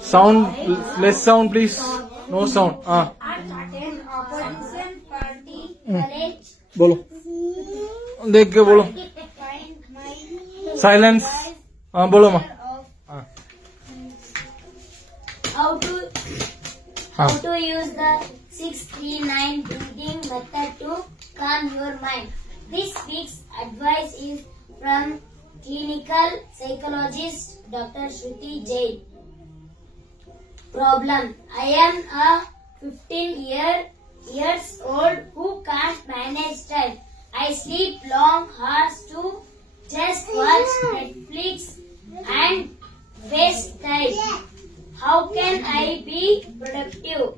Sound, less sound please. No sound. Opposition party courage बोलो. देख के बोलो. find my Silence. बोलो माँ. how to हाँ. use the 639 breathing method to calm your mind. This week's advice is from clinical psychologist Dr. Shruti Jain. Problem: I am a 15 years old who can't manage time. I sleep long hours to just watch Netflix and waste time. How can I be productive?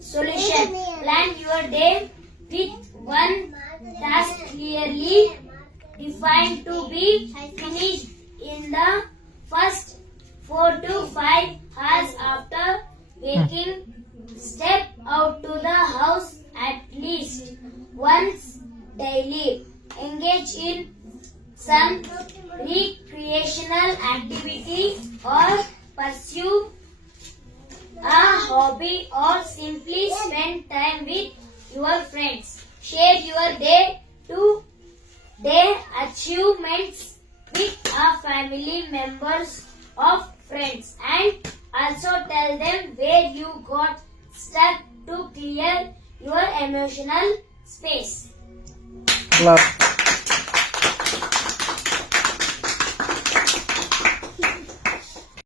Solution: plan your day with one task clearly defined to be finished in the first 4 to 5 hours after waking. Step out to the house at least once daily. Engage in some recreational activity or pursue a hobby or simply spend time with your friends. Share your day-to-day achievements with a family members of friends and also tell them where you got stuck to clear your emotional space. Love.